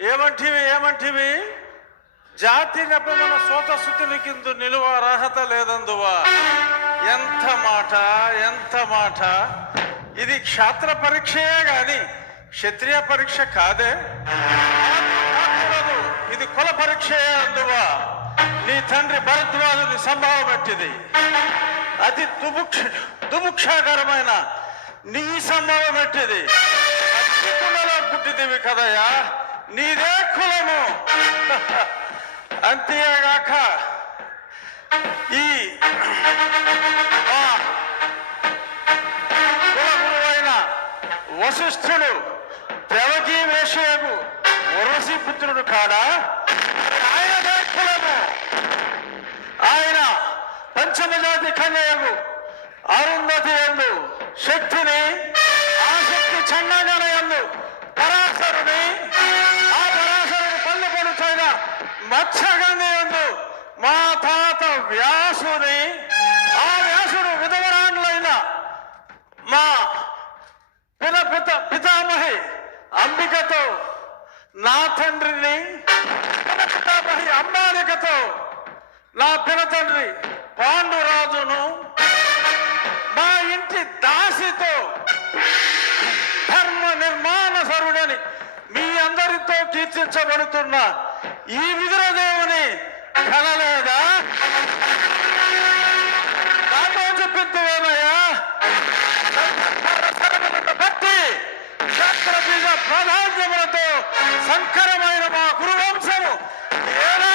ఏమంటివి జాతి నెపమన సోతసుతునికిందు నిలువ అర్హత లేదందువా. ఎంత మాట ఇది క్షాత్ర పరీక్షయే గాని క్షత్రియ పరీక్ష కాదే. ఇది కుల పరీక్షయే అందువా. నీ తండ్రి భరద్వాజుని సంభావం పెట్టింది. అతి దుముక్షాకరమైన నీ సంభవం పెట్టింది. కులలో పుట్టిదివి కదయ్యా, నీదే కులము. అంతేగాక ఈ కులగురువైన వశిష్ఠుడు దేవకీ వేషయకు వరసి పుత్రుడు కాడా? ఆయనదే కులము. ఆయన పంచమజాతి కన్యకు అరుంధతి యందు శక్తిని, ఆ శక్తి చండాగన యందు పరాశరుని, ఆ పరాశరుని పల్లె పడుతైన మత్స్యగంధి యందు మా తాత వ్యాసుని, ఆ వ్యాసుడు విధవరాండ్లైన మా పితామహి అంబికతో, నా తండ్రిని పితామహి అంబాలికతో, నా పినతండ్రి పాండురాజును, మా ఇంటి దాసితో ధర్మ నిర్మాణ సరుడని మీ అందరితో కీర్తించబడుతున్న ఈ విదురదేవుని కనలేదా? నాతో చెప్పిందేమయ్యా? బట్టి శాస్త్ర బీజ ప్రాధాన్యములతో సంకరమైన మా గురువంశము ఏనా